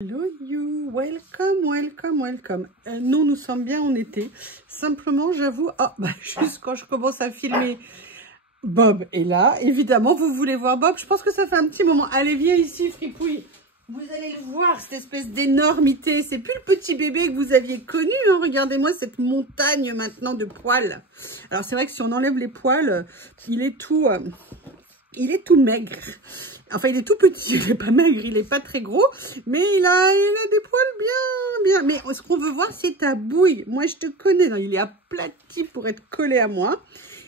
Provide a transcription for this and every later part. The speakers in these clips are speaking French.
Hello you, welcome, welcome, welcome. Non, nous sommes bien en été. Simplement, j'avoue, juste quand je commence à filmer, Bob est là. Évidemment, vous voulez voir Bob. Je pense que ça fait un petit moment. Allez, viens ici, Fripouille. Vous allez le voir, cette espèce d'énormité. C'est plus le petit bébé que vous aviez connu. Hein. Regardez-moi cette montagne maintenant de poils. Alors, c'est vrai que si on enlève les poils, il est tout maigre. Enfin, il est tout petit, il n'est pas maigre, il n'est pas très gros, mais il a des poils bien. Mais ce qu'on veut voir, c'est ta bouille. Moi, je te connais, non, il est aplati pour être collé à moi.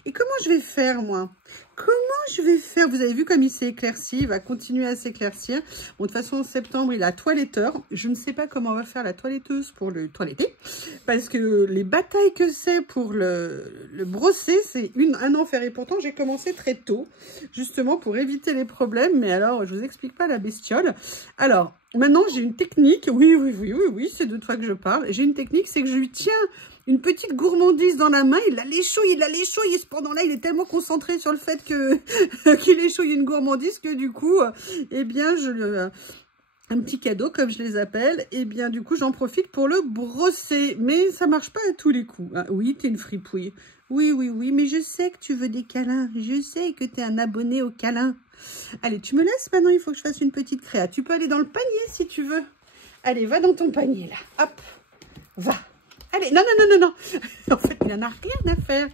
Et comment je vais faire, moi? Comment je vais faire? Vous avez vu comme il s'est éclairci, il va continuer à s'éclaircir. Bon, de toute façon, en septembre, il a toiletteur. Je ne sais pas comment on va faire la toiletteuse pour le toiletter. Parce que les batailles que c'est pour le brosser, c'est un enfer. Et pourtant, j'ai commencé très tôt, justement pour éviter les problèmes. Mais alors, je vous explique pas la bestiole. Alors, maintenant, j'ai une technique. Oui, c'est de toi que je parle. J'ai une technique, c'est que je lui tiens une petite gourmandise dans la main, il la léchouille, et cependant là, il est tellement concentré sur le fait qu'il léchouille une gourmandise que du coup, eh bien, un petit cadeau, comme je les appelle, et bien, du coup, j'en profite pour le brosser. Mais ça marche pas à tous les coups. Hein. Oui, t'es une fripouille. Oui, mais je sais que tu veux des câlins. Je sais que t'es un abonné au câlin. Allez, tu me laisses maintenant, il faut que je fasse une petite créa. Tu peux aller dans le panier si tu veux. Allez, va dans ton panier, là. Hop, va. Allez, non. En fait, il n'en a rien à faire.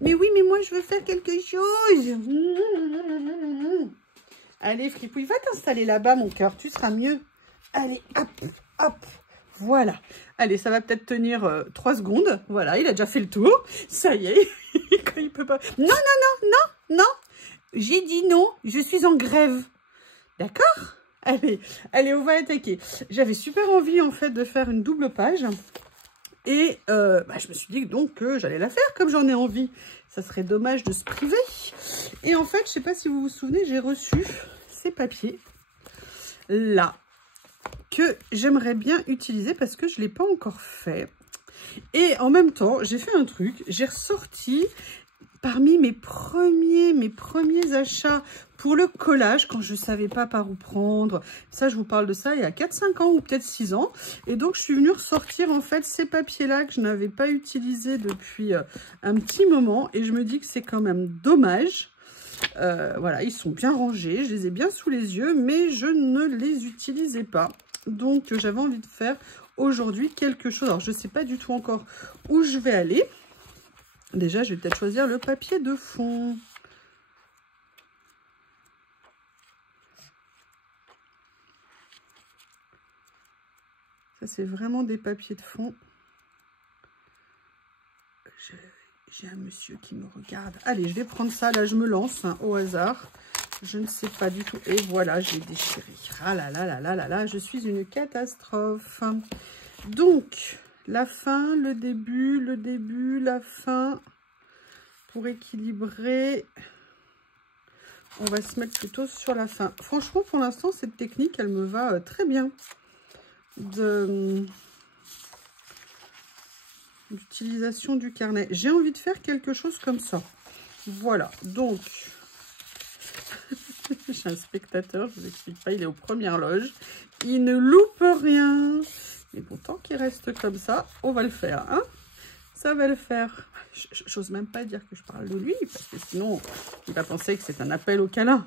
Mais oui, mais moi, je veux faire quelque chose. Allez, Fripouille, va t'installer là-bas, mon cœur. Tu seras mieux. Allez, hop. Voilà. Allez, ça va peut-être tenir 3 secondes. Voilà, il a déjà fait le tour. Ça y est. Quand il peut pas... Non. J'ai dit non. Je suis en grève. D'accord? Allez, on va attaquer. J'avais super envie, en fait, de faire une double page. Et je me suis dit donc que j'allais la faire comme j'en ai envie. Ça serait dommage de se priver. Et en fait, je ne sais pas si vous vous souvenez, j'ai reçu ces papiers là que j'aimerais bien utiliser parce que je ne l'ai pas encore fait. Et en même temps, j'ai fait un truc. J'ai ressorti parmi mes premiers achats pour le collage, quand je ne savais pas par où prendre. Ça, je vous parle de ça il y a 4-5 ans ou peut-être 6 ans. Et donc, je suis venue ressortir en fait ces papiers-là que je n'avais pas utilisés depuis un petit moment. Et je me dis que c'est quand même dommage. Voilà, ils sont bien rangés, je les ai bien sous les yeux, mais je ne les utilisais pas. Donc, j'avais envie de faire aujourd'hui quelque chose. Alors, je ne sais pas du tout encore où je vais aller. Déjà, je vais peut-être choisir le papier de fond. Ça, c'est vraiment des papiers de fond. J'ai un monsieur qui me regarde. Allez, je vais prendre ça. Là, je me lance au hasard. Je ne sais pas du tout. Et voilà, j'ai déchiré. Ah là, je suis une catastrophe. Donc, la fin, le début, la fin. Pour équilibrer, on va se mettre plutôt sur la fin. Franchement, pour l'instant, cette technique, elle me va très bien. D'utilisation du carnet. J'ai envie de faire quelque chose comme ça. Voilà, donc, j'ai un spectateur, je ne vous explique pas, il est aux premières loges. Il ne loupe rien. Mais bon, tant qu'il reste comme ça, on va le faire, hein. Ça va le faire. J'ose même pas dire que je parle de lui, parce que sinon, il va penser que c'est un appel au câlin.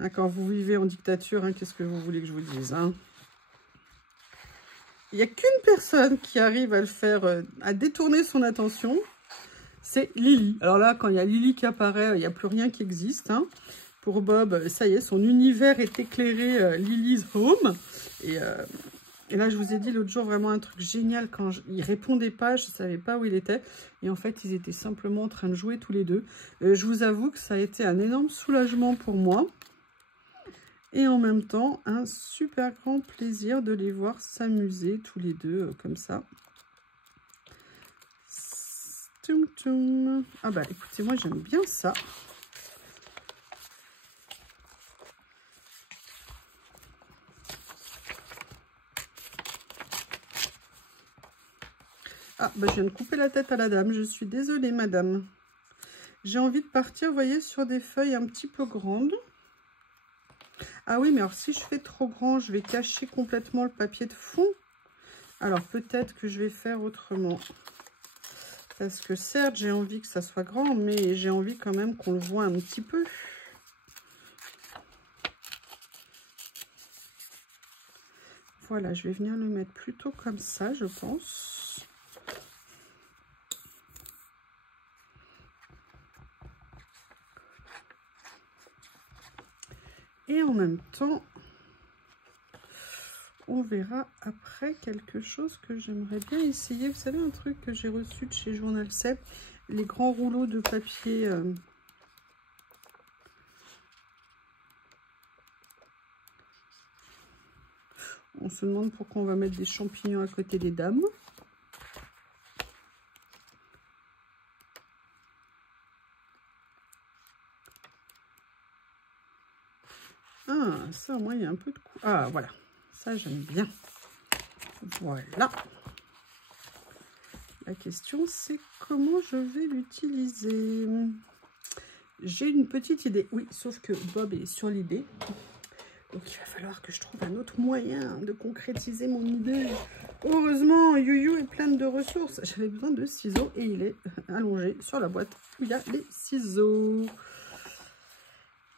Hein, quand vous vivez en dictature, hein, qu'est-ce que vous voulez que je vous dise, hein? Il n'y a qu'une personne qui arrive à le faire, à détourner son attention, c'est Lily. Alors là, quand il y a Lily qui apparaît, il n'y a plus rien qui existe, hein. Pour Bob, ça y est, son univers est éclairé, Lily's Home. Et là, je vous ai dit l'autre jour vraiment un truc génial. Quand il ne répondait pas, je ne savais pas où il était. Et en fait, ils étaient simplement en train de jouer tous les deux. Je vous avoue que ça a été un énorme soulagement pour moi. Et en même temps, un super grand plaisir de les voir s'amuser tous les deux comme ça. Ah bah écoutez, moi j'aime bien ça. Ah, bah, je viens de couper la tête à la dame. Je suis désolée, madame. J'ai envie de partir, vous voyez, sur des feuilles un petit peu grandes. Ah oui, mais alors si je fais trop grand, je vais cacher complètement le papier de fond. Alors peut-être que je vais faire autrement. Parce que certes, j'ai envie que ça soit grand, mais j'ai envie quand même qu'on le voit un petit peu. Voilà, je vais venir le mettre plutôt comme ça, je pense. Et en même temps, on verra après quelque chose que j'aimerais bien essayer. Vous savez, un truc que j'ai reçu de chez Journal Cep, les grands rouleaux de papier. On se demande pourquoi on va mettre des champignons à côté des dames. Ah, ça, moi, il y a un peu de coup. Ah, voilà. Ça, j'aime bien. Voilà. La question, c'est comment je vais l'utiliser. J'ai une petite idée. Oui, sauf que Bob est sur l'idée. Donc, il va falloir que je trouve un autre moyen de concrétiser mon idée. Heureusement, You est pleine de ressources. J'avais besoin de ciseaux et il est allongé sur la boîte où il y a les ciseaux.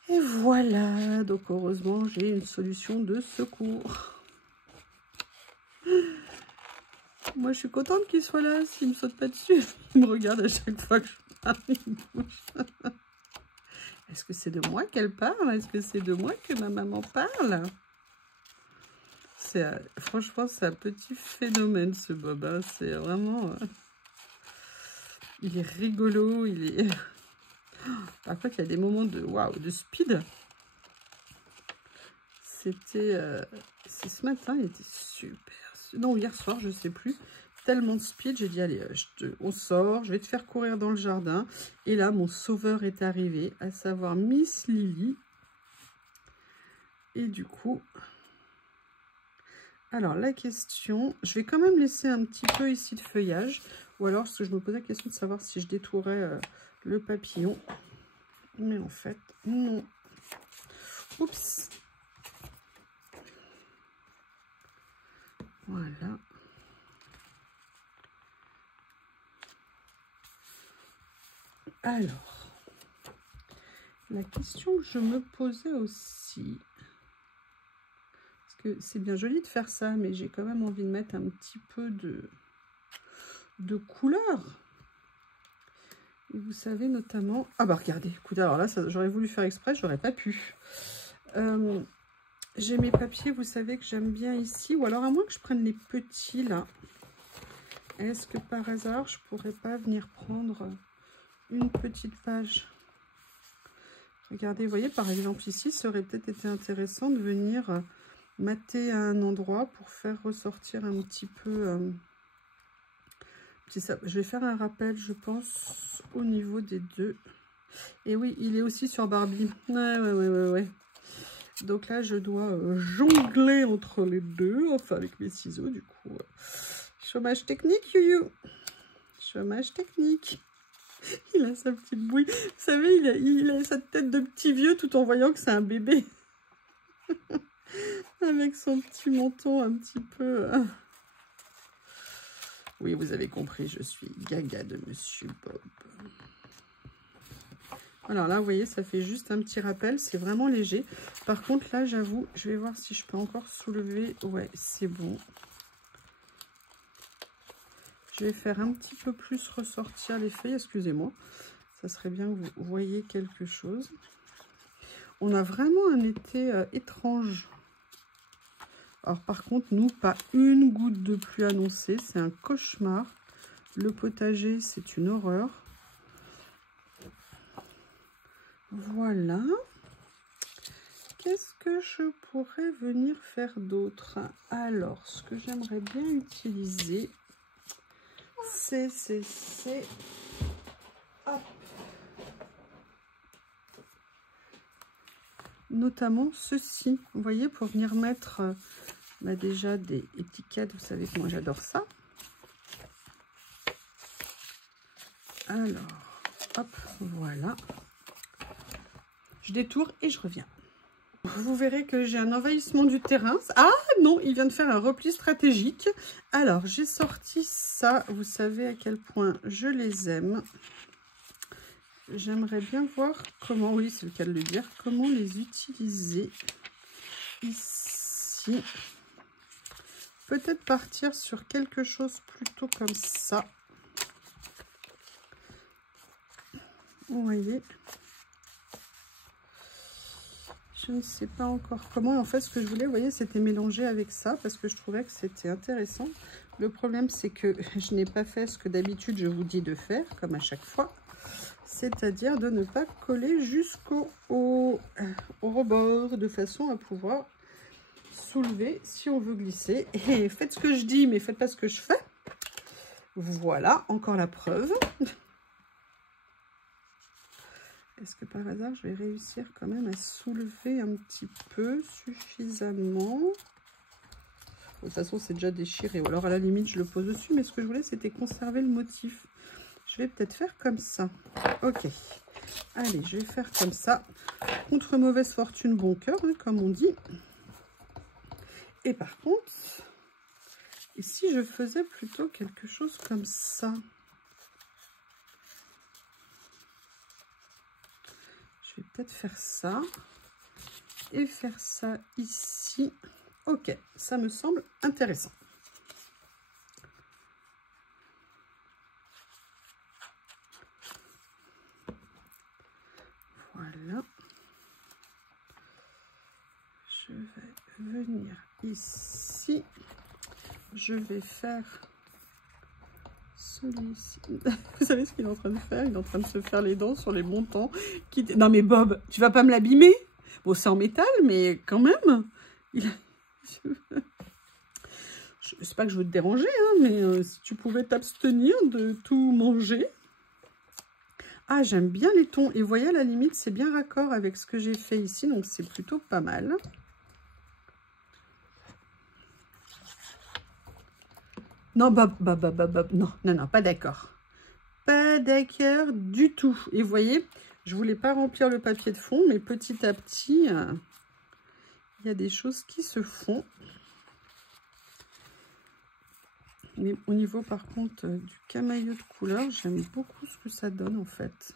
Et voilà. Donc, heureusement, j'ai une solution de secours. Moi, je suis contente qu'il soit là. S'il ne me saute pas dessus, il me regarde à chaque fois que je parle. Il bouge. Est-ce que c'est de moi qu'elle parle? Est-ce que c'est de moi que ma maman parle? Franchement, c'est un petit phénomène, ce Bob. Hein. C'est vraiment... il est rigolo. Il est... Par contre, il y a des moments de waouh, de speed. C'était... c'est ce matin, il était super... Non, hier soir, je ne sais plus. Tellement de speed, j'ai dit, allez, on sort, je vais te faire courir dans le jardin. Et là, mon sauveur est arrivé, à savoir Miss Lily. Et du coup... Alors, la question... Je vais quand même laisser un petit peu ici de feuillage. Ou alors, parce que je me posais la question de savoir si je détourais le papillon. Mais en fait, non. Oups. Voilà. Alors, la question que je me posais aussi, parce que c'est bien joli de faire ça, mais j'ai quand même envie de mettre un petit peu de couleur. Et vous savez notamment... Ah bah regardez, écoutez, alors là, j'aurais voulu faire exprès, j'aurais pas pu. J'ai mes papiers, vous savez que j'aime bien ici, ou alors à moins que je prenne les petits là. Est-ce que par hasard, je pourrais pas venir prendre une petite page? Regardez, vous voyez, par exemple ici, ça aurait peut-être été intéressant de venir mater à un endroit pour faire ressortir un petit peu... je vais faire un rappel, je pense, au niveau des deux. Et oui, il est aussi sur Barbie. Ouais. Donc là, je dois jongler entre les deux, enfin avec mes ciseaux, du coup. Chômage technique, You. Chômage technique. Il a sa petite bouille. Vous savez, il a sa tête de petit vieux tout en voyant que c'est un bébé. Avec son petit menton un petit peu... Oui, vous avez compris, je suis gaga de Monsieur Bob. Alors là, vous voyez, ça fait juste un petit rappel. C'est vraiment léger. Par contre, là, j'avoue, je vais voir si je peux encore soulever. Ouais, c'est bon. Je vais faire un petit peu plus ressortir les feuilles. Excusez-moi. Ça serait bien que vous voyez quelque chose. On a vraiment un été étrange. Alors, par contre, nous, pas une goutte de pluie annoncée. C'est un cauchemar. Le potager, c'est une horreur. Voilà. Qu'est-ce que je pourrais venir faire d'autre? Alors, ce que j'aimerais bien utiliser, c'est... Hop. Notamment ceci. Vous voyez, pour venir mettre déjà des étiquettes. Vous savez que moi, j'adore ça. Alors, hop, voilà. Je détourne et je reviens. vous verrez que j'ai un envahissement du terrain. Ah non, il vient de faire un repli stratégique. Alors, j'ai sorti ça. Vous savez à quel point je les aime. J'aimerais bien voir comment, oui, c'est le cas de le dire, comment les utiliser ici. Peut-être partir sur quelque chose plutôt comme ça. Vous voyez, je ne sais pas encore comment. En fait, ce que je voulais, vous voyez, c'était mélanger avec ça parce que je trouvais que c'était intéressant. Le problème, c'est que je n'ai pas fait ce que d'habitude je vous dis de faire, comme à chaque fois. C'est-à-dire de ne pas coller jusqu'au rebord de façon à pouvoir soulever si on veut glisser. Et faites ce que je dis, mais faites pas ce que je fais. Voilà, encore la preuve. Est-ce que par hasard, je vais réussir quand même à soulever un petit peu suffisamment? De toute façon, c'est déjà déchiré. Ou alors, à la limite, je le pose dessus. Mais ce que je voulais, c'était conserver le motif. Je vais peut-être faire comme ça. Ok. Allez, je vais faire comme ça. Contre mauvaise fortune, bon cœur, hein, comme on dit. Et par contre, et si je faisais plutôt quelque chose comme ça? Je vais peut-être faire ça et faire ça ici. Ok, ça me semble intéressant. Voilà. Je vais venir ici. Je vais faire celui-ci. Vous savez ce qu'il est en train de faire? Il est en train de se faire les dents sur les montants. Non mais Bob, tu vas pas me l'abîmer? Bon, c'est en métal, mais quand même. C'est pas que je veux te déranger, hein, mais si tu pouvais t'abstenir de tout manger. Ah, j'aime bien les tons. Et vous voyez, à la limite, c'est bien raccord avec ce que j'ai fait ici. Donc, c'est plutôt pas mal. Non, Bob, non, pas d'accord. Pas d'accord du tout. Et vous voyez, je voulais pas remplir le papier de fond, mais petit à petit, il y a des choses qui se font. Mais au niveau, par contre, du camailleux de couleur, j'aime beaucoup ce que ça donne, en fait.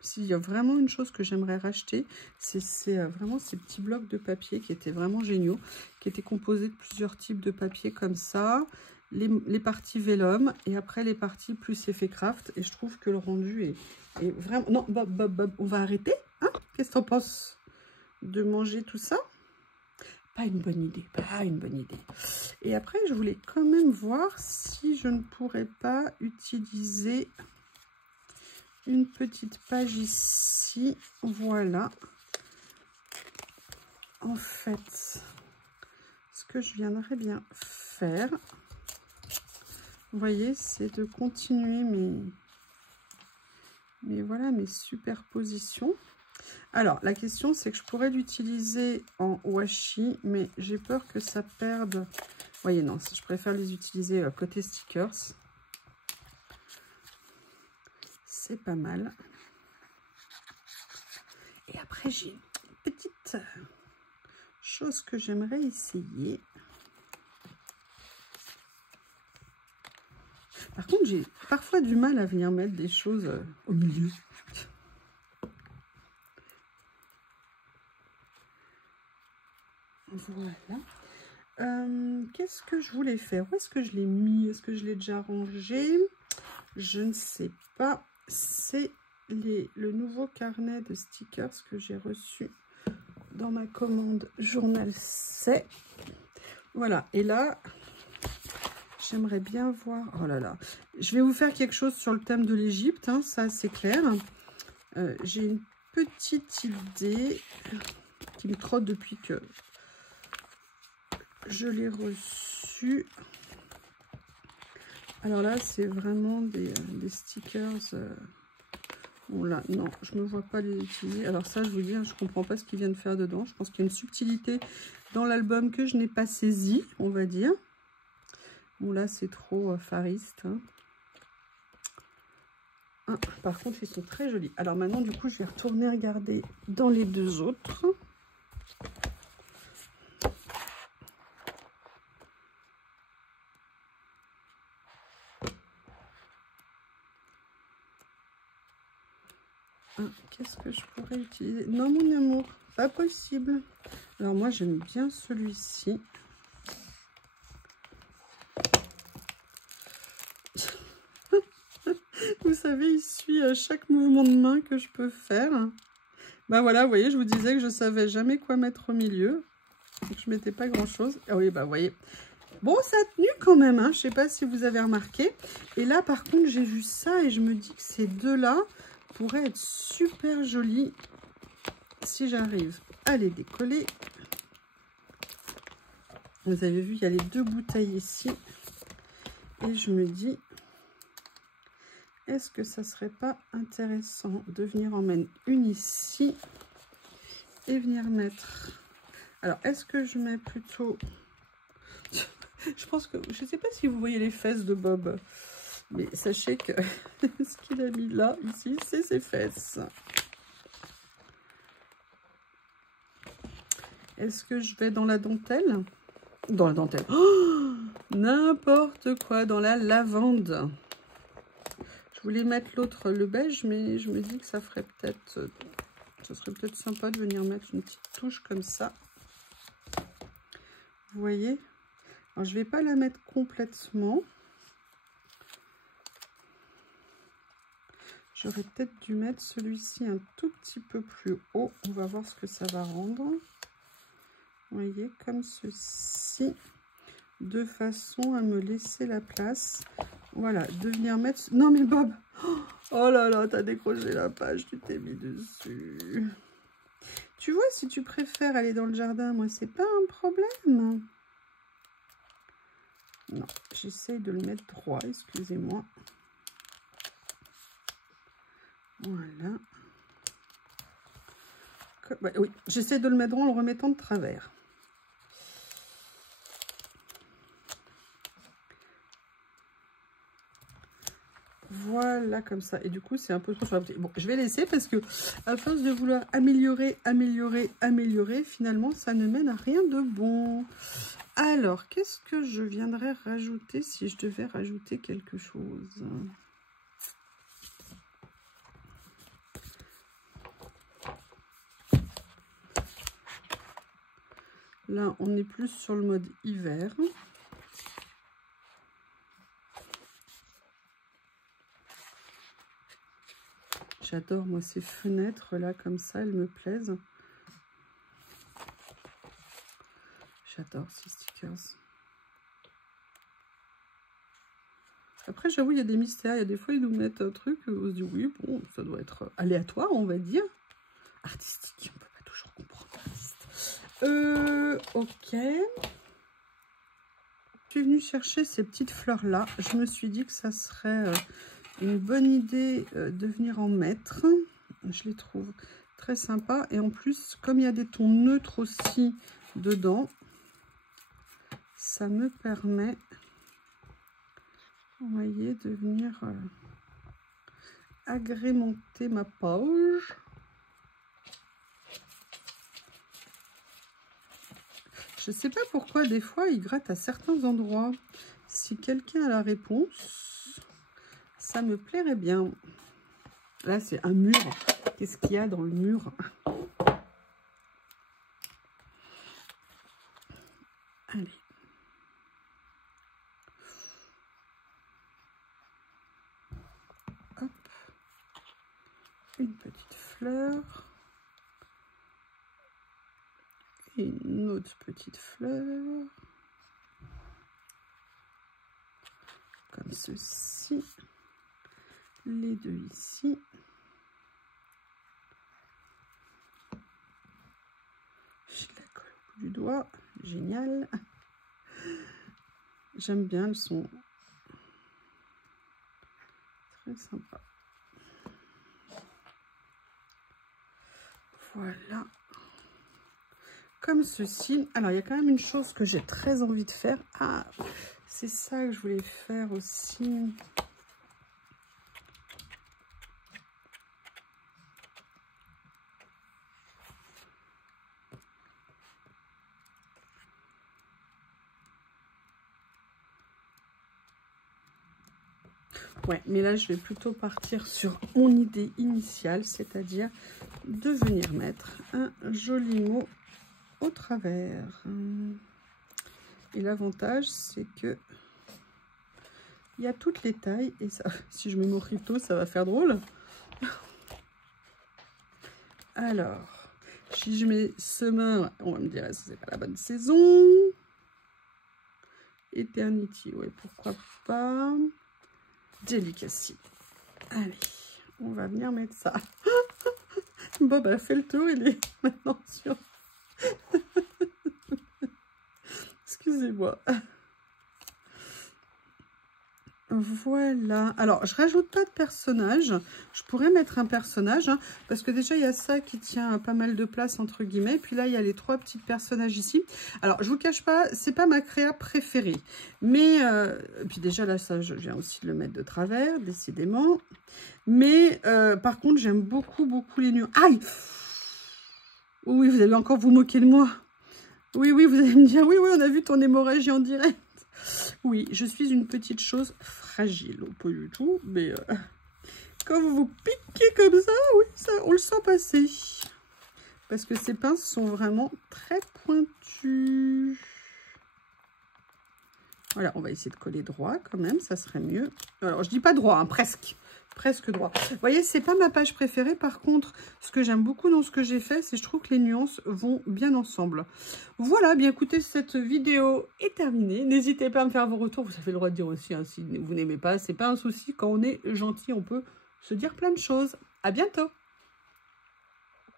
S'il y a vraiment une chose que j'aimerais racheter, c'est vraiment ces petits blocs de papier qui étaient vraiment géniaux, qui étaient composés de plusieurs types de papier comme ça, les parties vélum et après les parties plus effet craft. Et je trouve que le rendu est vraiment... Non, Bob, on va arrêter, hein? Qu'est-ce que t'en penses de manger tout ça? Pas une bonne idée, pas une bonne idée. Et après, je voulais quand même voir si je ne pourrais pas utiliser une petite page ici. Voilà. En fait, ce que je viendrais bien faire, vous voyez, c'est de continuer mes superpositions. Alors, la question, c'est que je pourrais l'utiliser en washi, mais j'ai peur que ça perde. Vous voyez, non, je préfère les utiliser côté stickers. C'est pas mal. Et après, j'ai une petite chose que j'aimerais essayer. Par contre, j'ai parfois du mal à venir mettre des choses au milieu. Voilà. Qu'est-ce que je voulais faire? Où est-ce que je l'ai mis? Est-ce que je l'ai déjà rangé? Je ne sais pas. C'est le nouveau carnet de stickers que j'ai reçu dans ma commande Journal C. Voilà. Et là, j'aimerais bien voir... Oh là là. Je vais vous faire quelque chose sur le thème de l'Égypte. Hein, ça, c'est clair. J'ai une petite idée qui me trotte depuis que je l'ai reçu. Alors là, c'est vraiment des stickers. Bon là, non, je ne me vois pas les utiliser. Alors ça, je vous dis, je ne comprends pas ce qu'ils viennent faire dedans. Je pense qu'il y a une subtilité dans l'album que je n'ai pas saisie, on va dire. Bon là, c'est trop fariste. Hein. Ah, par contre, ils sont très jolis. Alors maintenant, du coup, je vais retourner regarder dans les deux autres. Qu'est-ce que je pourrais utiliser? Non, mon amour, pas possible. Alors moi, j'aime bien celui-ci. Vous savez, il suit chaque mouvement de main que je peux faire. Bah voilà, vous voyez, je vous disais que je savais jamais quoi mettre au milieu. Et que je mettais pas grand-chose. Ah oui, bah vous voyez. Bon, ça a tenu quand même, hein. Je sais pas si vous avez remarqué. Et là, par contre, j'ai vu ça et je me dis que ces deux-là pourraient être super jolis si j'arrive à les décoller. Vous avez vu, il y a les deux bouteilles ici. Et je me dis, est-ce que ça serait pas intéressant de venir en mettre une ici et venir mettre... Alors, est-ce que je mets plutôt... Je pense que... Je ne sais pas si vous voyez les fesses de Bob. Mais sachez que ce qu'il a mis là, ici, c'est ses fesses. Est-ce que je vais dans la dentelle? Dans la dentelle. Oh, n'importe quoi, dans la lavande. Je voulais mettre l'autre, le beige, mais je me dis que ça ferait peut-être... Ça serait peut-être sympa de venir mettre une petite touche comme ça. Vous voyez? Alors, je ne vais pas la mettre complètement. J'aurais peut-être dû mettre celui-ci un tout petit peu plus haut. On va voir ce que ça va rendre. Vous voyez, comme ceci. De façon à me laisser la place. Voilà, de venir mettre... Non mais Bob! Oh là là, t'as décroché la page, tu t'es mis dessus. Tu vois, si tu préfères aller dans le jardin, moi, c'est pas un problème. Non, j'essaye de le mettre droit, excusez-moi. Voilà. Ouais, oui, j'essaie de le mettre droit en le remettant de travers. Voilà, comme ça. Et du coup, c'est un peu trop... Bon, je vais laisser parce que, à force de vouloir améliorer, finalement, ça ne mène à rien de bon. Alors, qu'est-ce que je viendrais rajouter si je devais rajouter quelque chose? Là, on est plus sur le mode hiver. J'adore, moi, ces fenêtres-là, comme ça, elles me plaisent. J'adore ces stickers. Après, j'avoue, il y a des mystères. Il y a des fois, ils nous mettent un truc, on se dit, oui, bon, ça doit être aléatoire, on va dire. Artistique, on ne peut pas toujours comprendre. Ok. Je suis venue chercher ces petites fleurs-là. Je me suis dit que ça serait une bonne idée de venir en mettre. Je les trouve très sympas. Et en plus, comme il y a des tons neutres aussi dedans, ça me permet, vous voyez, de venir agrémenter ma page. Je ne sais pas pourquoi, des fois, il gratte à certains endroits. Si quelqu'un a la réponse, ça me plairait bien. Là, c'est un mur. Qu'est-ce qu'il y a dans le mur? Allez. Hop. Une petite fleur. Et une autre petite fleur. Comme ceci. Les deux ici. Je la colle au bout du doigt. Génial. J'aime bien le son. Très sympa. Voilà. Comme ceci. Alors, il y a quand même une chose que j'ai très envie de faire. Ah, c'est ça que je voulais faire aussi. Ouais, mais là, je vais plutôt partir sur mon idée initiale, c'est-à-dire de venir mettre un joli mot au travers. Et l'avantage, c'est que il y a toutes les tailles. Et ça, si je mets mojito, ça va faire drôle. Alors, si je mets summer, on va me dire, c'est pas la bonne saison. Eternity, ouais, pourquoi pas. Delicacy. Allez, on va venir mettre ça. Bob a fait le tour, il est maintenant sur... Excusez-moi. Voilà. Alors, je rajoute pas de personnage. Je pourrais mettre un personnage, hein, parce que déjà, il y a ça qui tient pas mal de place, entre guillemets. Puis là, il y a les 3 petits personnages ici. Alors, je vous cache pas, c'est pas ma créa préférée. Mais, puis déjà, là, ça, je viens aussi de le mettre de travers, décidément. Mais, par contre, j'aime beaucoup, beaucoup les nuances. Aïe! Oui, vous allez encore vous moquer de moi. Oui, oui, vous allez me dire, oui, oui, on a vu ton hémorragie en direct. Oui, je suis une petite chose fragile, pas du tout, mais quand vous vous piquez comme ça, oui, ça, on le sent passer. Parce que ces pinces sont vraiment très pointues. Voilà, on va essayer de coller droit quand même, ça serait mieux. Alors, je dis pas droit, hein, presque. Presque droit. Vous voyez, c'est pas ma page préférée. Par contre, ce que j'aime beaucoup dans ce que j'ai fait, c'est que je trouve que les nuances vont bien ensemble. Voilà, bien écoutez, cette vidéo est terminée. N'hésitez pas à me faire vos retours. Vous avez le droit de dire aussi, hein, si vous n'aimez pas, c'est pas un souci. Quand on est gentil, on peut se dire plein de choses. À bientôt.